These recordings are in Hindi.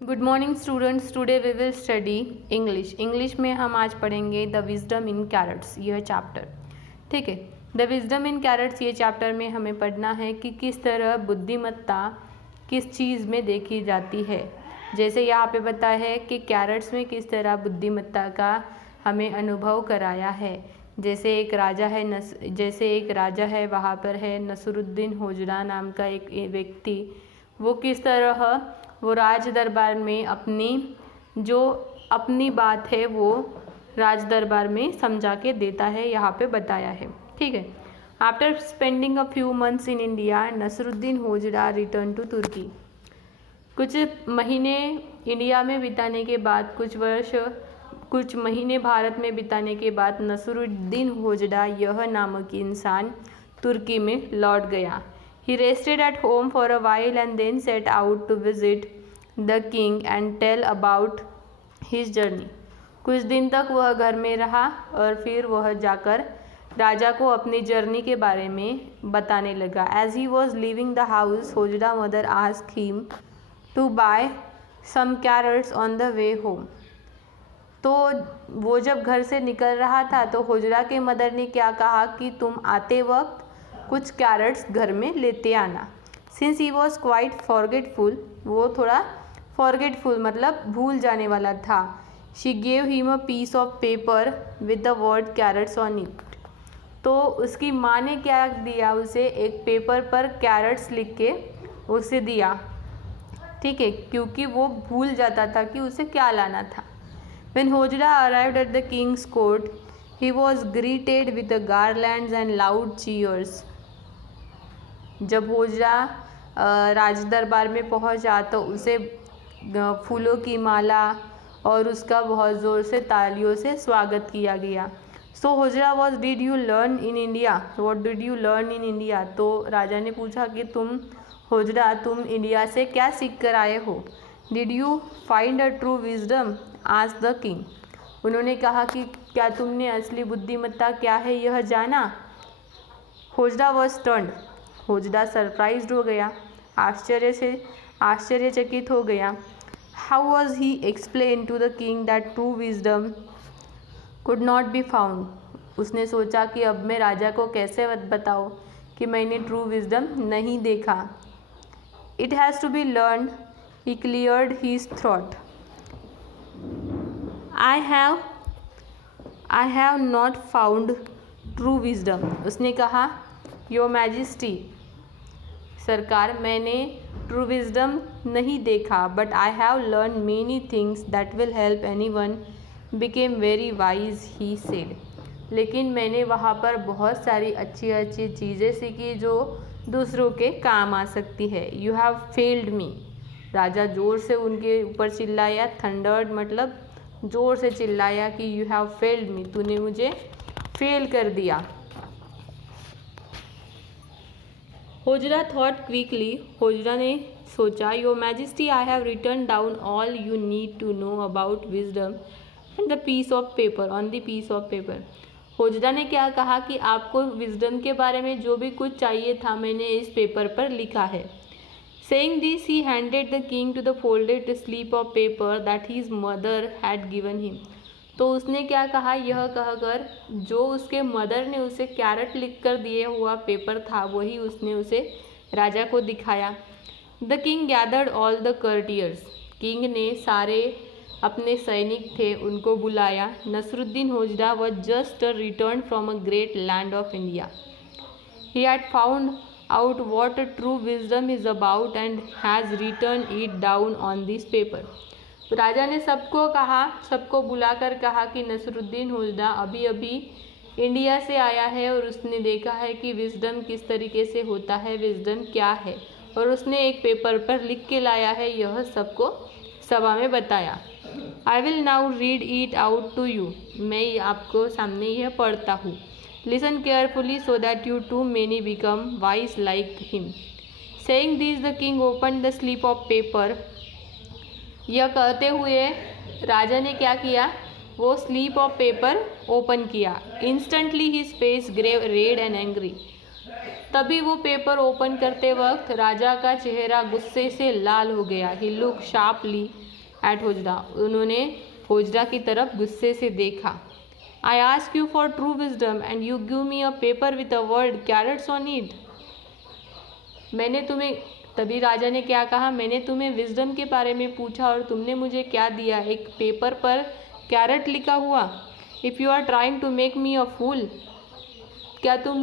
Good morning students, today we will study English में हम आज पढ़ेंगे द विजडम इन कैरेट्स, यह चैप्टर। ठीक है, द विजडम इन कैरेट्स ये चैप्टर में हमें पढ़ना है कि किस तरह बुद्धिमत्ता किस चीज़ में देखी जाती है। जैसे यहाँ पे बताया है कि कैरेट्स में किस तरह बुद्धिमत्ता का हमें अनुभव कराया है। जैसे एक राजा है वहाँ पर है नसरुद्दीन होजरा नाम का एक व्यक्ति, वो किस तरह वो राज दरबार में अपनी बात है वो राज दरबार में समझा के देता है, यहाँ पे बताया है। ठीक है, after spending a few months in India Nasruddin होजरा रिटर्न टू तुर्की। कुछ महीने इंडिया में बिताने के बाद, कुछ महीने भारत में बिताने के बाद नसरुद्दीन होजरा यह नामक इंसान तुर्की में लौट गया। He rested at home for a while and then set out to visit the king and tell about his journey. कुछ दिन तक वह घर में रहा और फिर वह जाकर राजा को अपनी जर्नी के बारे में बताने लगा। As he was leaving the house, Hojra mother asked him to buy some carrots on the way home. तो वो जब घर से निकल रहा था तो होजरा के मदर ने क्या कहा कि तुम आते वक्त कुछ कैरेट्स घर में लेते आना। Since he was quite forgetful, वो थोड़ा फॉरगेटफुल मतलब भूल जाने वाला था। She gave him a piece of paper with the word carrots on it. तो उसकी माँ ने क्या दिया, उसे एक पेपर पर कैरेट्स लिख के उसे दिया। ठीक है, क्योंकि वो भूल जाता था कि उसे क्या लाना था। When Hojra arrived at the king's court, he was greeted with the garlands and loud cheers. जब होजरा राज दरबार में पहुंचा तो उसे फूलों की माला और उसका बहुत ज़ोर से तालियों से स्वागत किया गया। सो होजरा was did you learn in India, what did you learn in India. तो राजा ने पूछा कि तुम इंडिया से क्या सीख कर आए हो। Did you find a true wisdom, asked the king. उन्होंने कहा कि क्या तुमने असली बुद्धिमत्ता क्या है यह जाना। होजरा वॉज स्टन्ड, होजरा सरप्राइज्ड हो गया, आश्चर्यचकित हो गया। How was he explain to the king that true wisdom could not be found. उसने सोचा कि अब मैं राजा को कैसे बताऊँ कि मैंने ट्रू विजडम नहीं देखा। It has to be learn, he cleared his throat. I have not found true wisdom. उसने कहा, Your Majesty, सरकार, मैंने ट्रू विजडम नहीं देखा, but I have learned many things that will help anyone become very wise, he said. लेकिन मैंने वहाँ पर बहुत सारी अच्छी अच्छी चीज़ें सीखी जो दूसरों के काम आ सकती है। You have failed me. राजा जोर से उनके ऊपर चिल्लाया, थंडर्ड मतलब जोर से चिल्लाया कि यू हैव फेल्ड मी, तूने मुझे फेल कर दिया। होजरा थॉट क्विकली, होजरा ने सोचा, your majesty, I have written down all you need to know about wisdom and the piece of paper on the piece of paper. होजरा ने क्या कहा कि आपको विजडम के बारे में जो भी कुछ चाहिए था मैंने इस पेपर पर लिखा है। Saying this, he handed the king to the folded slip of paper that his mother had given him. तो उसने क्या कहा, यह कहकर जो उसके मदर ने उसे कैरेट लिख कर दिए हुआ पेपर था वही उसने उसे राजा को दिखाया। The king gathered all the courtiers. King ने सारे अपने सैनिक थे उनको बुलाया। Nasruddin होजरा was just returned from a great land of India. He had found out what true wisdom is about and has written it down on this paper. तो राजा ने सबको बुलाकर कहा कि नसरुद्दीन होजरा अभी अभी इंडिया से आया है और उसने देखा है कि विजडम किस तरीके से होता है, विजडम क्या है, और उसने एक पेपर पर लिख के लाया है, यह सबको सभा में बताया। I will now read it out to you, मैं आपको सामने यह पढ़ता हूँ। Listen carefully so that you too may become wise like him. Saying this, the king opened the slip of paper. यह कहते हुए राजा ने क्या किया, वो स्लीप ऑफ पेपर ओपन किया। Instantly his face grew red and angry. तभी वो पेपर ओपन करते वक्त राजा का चेहरा गुस्से से लाल हो गया। He looked sharply एट होजरा, उन्होंने होजरा की तरफ गुस्से से देखा। I ask you for true wisdom and you give me a paper with a word carrots on it. मैंने तुम्हें, तभी राजा ने क्या कहा, मैंने तुम्हें विजडम के बारे में पूछा और तुमने मुझे क्या दिया, एक पेपर पर कैरेट लिखा हुआ। If you are trying to make me a fool, क्या तुम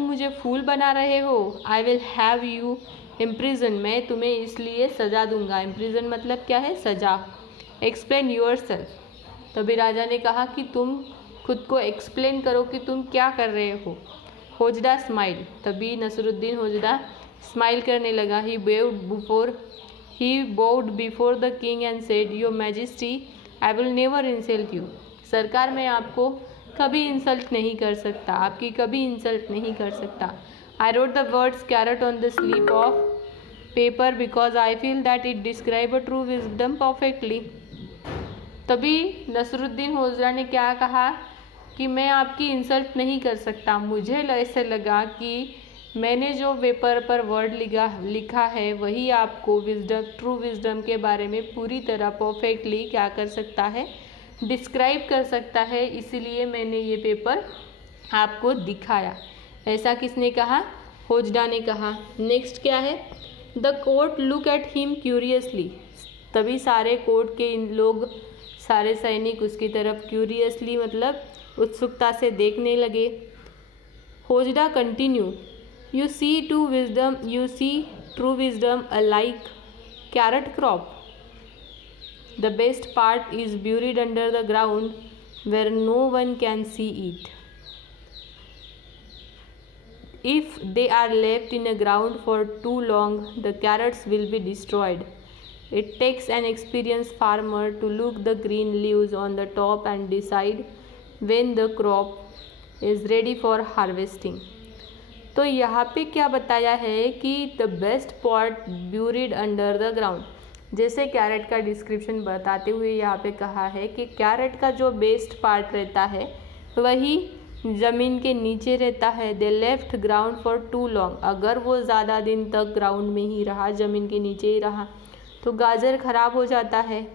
मुझे फूल बना रहे हो। I will have you imprison, मैं तुम्हें इसलिए सजा दूंगा। इम्प्रिजन मतलब क्या है, सजा। एक्सप्लेन योर सेल्फ, तभी राजा ने कहा कि तुम खुद को एक्सप्लेन करो कि तुम क्या कर रहे हो। होजरा स्माइल, तभी नसरुद्दीन होजरा स्माइल करने लगा। ही bowed before the king and said, Your Majesty, I will never insult you. सरकार, मैं आपको कभी इंसल्ट नहीं कर सकता, आपकी कभी इंसल्ट नहीं कर सकता। I wrote the words carrot on the slip of paper because I feel that it describe a true wisdom perfectly. तभी नसरुद्दीन होजरा ने क्या कहा कि मैं आपकी इंसल्ट नहीं कर सकता, मुझे ऐसे लगा कि मैंने जो पेपर पर वर्ड लिखा है वही आपको ट्रू विजडम के बारे में पूरी तरह परफेक्टली क्या कर सकता है, डिस्क्राइब कर सकता है, इसीलिए मैंने ये पेपर आपको दिखाया। ऐसा किसने कहा, होजरा ने कहा। नेक्स्ट क्या है, the court look at him curiously, तभी सारे कोर्ट के लोग, सारे सैनिक उसकी तरफ क्यूरियसली मतलब उत्सुकता से देखने लगे। होजरा continue, you see true wisdom alike carrot crop, the best part is buried under the ground where no one can see it. If they are left in the ground for too long, the carrots will be destroyed. It takes an experienced farmer to look the green leaves on the top and decide when the crop is ready for harvesting. तो यहाँ पे क्या बताया है कि the best part buried under the ground, जैसे कैरेट का डिस्क्रिप्शन बताते हुए यहाँ पे कहा है कि कैरेट का जो बेस्ट पार्ट रहता है वही ज़मीन के नीचे रहता है। They left ground for too long, अगर वो ज़्यादा दिन तक ग्राउंड में ही रहा, ज़मीन के नीचे ही रहा, तो गाजर ख़राब हो जाता है।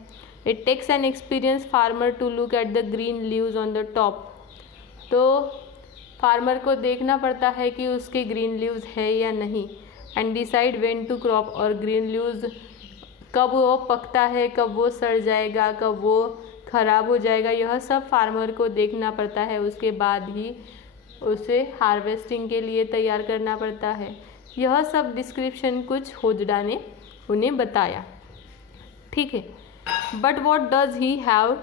It takes an experience farmer to look at the green leaves on the top, तो फार्मर को देखना पड़ता है कि उसके ग्रीन लीव्स है या नहीं। And decide when to crop, और ग्रीन लीव्स कब वो पकता है, कब वो सड़ जाएगा, कब वो ख़राब हो जाएगा, यह सब फार्मर को देखना पड़ता है। उसके बाद ही उसे हार्वेस्टिंग के लिए तैयार करना पड़ता है। यह सब डिस्क्रिप्शन कुछ होजरा ने उन्हें बताया, ठीक है। But what does he have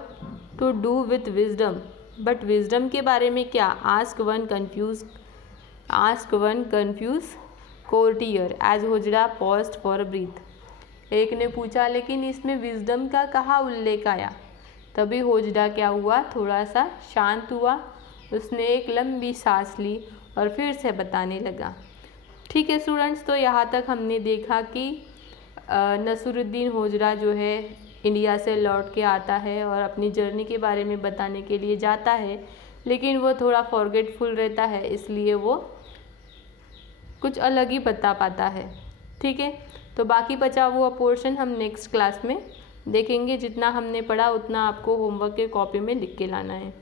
to do with wisdom, but wisdom के बारे में क्या। Ask one confuse courtier as होजरा पॉज्ड फॉर अ ब्रीथ, एक ने पूछा लेकिन इसमें विजडम का कहाँ उल्लेख आया। तभी होजरा क्या हुआ, थोड़ा सा शांत हुआ, उसने एक लंबी सांस ली और फिर से बताने लगा। ठीक है स्टूडेंट्स, तो यहाँ तक हमने देखा कि नसरुद्दीन होजरा जो है इंडिया से लौट के आता है और अपनी जर्नी के बारे में बताने के लिए जाता है, लेकिन वो थोड़ा फॉरगेटफुल रहता है, इसलिए वो कुछ अलग ही बता पाता है। ठीक है, तो बाकी बचा हुआ पोर्शन हम नेक्स्ट क्लास में देखेंगे। जितना हमने पढ़ा उतना आपको होमवर्क के कॉपी में लिख के लाना है।